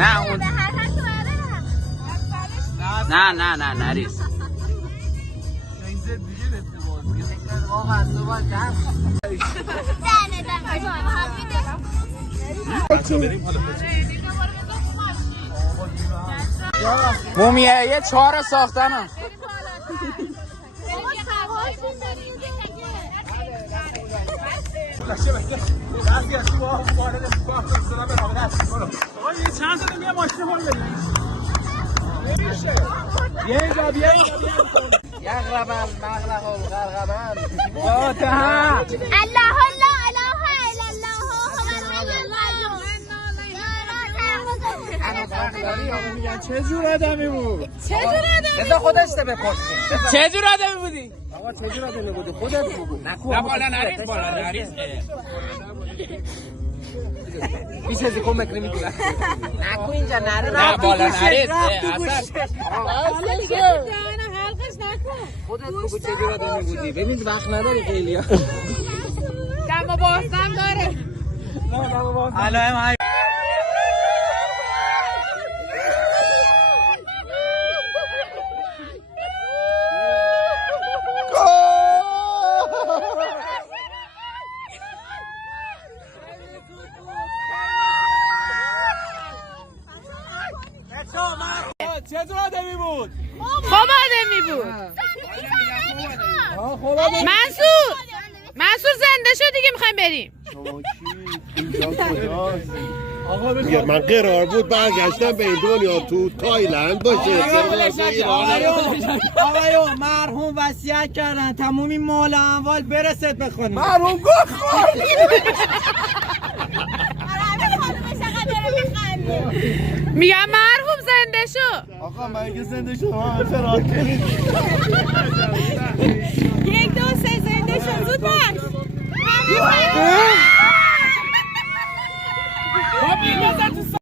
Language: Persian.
نه اون نه نریز مومیه یه 4 ساختن یغربن مغلق الغرغبن فاتحه الله لا اله الا الله چه جور آدمی بود؟ بذار خودش ده بپرسیم چه جور آدمی بودی؟ آقا چه جور آدمی بودی؟ خودت بگو. نه بالا نریز بیش از کمک نمی‌کنه. نکو اینجا نه بالا نریز خودت بگو چه جور آدمی بودی؟ ببین وقت نداری خیلی ها. دم باستم داره حالا هم چه آدمی بود؟ خوب آدمی بود منصور زنده شد دیگه میخوایم بریم میگه من قرار بود برگشتم به این دنیا تو تایلند باشه آقایو مرحوم وصیت کردن تمومی مال اموال برسید بخونیم مرحوم گفت میگم مرحوم زنده شو آقا من اگه زنده شدم فرار کنید 1 2 3 زنده شو زود باش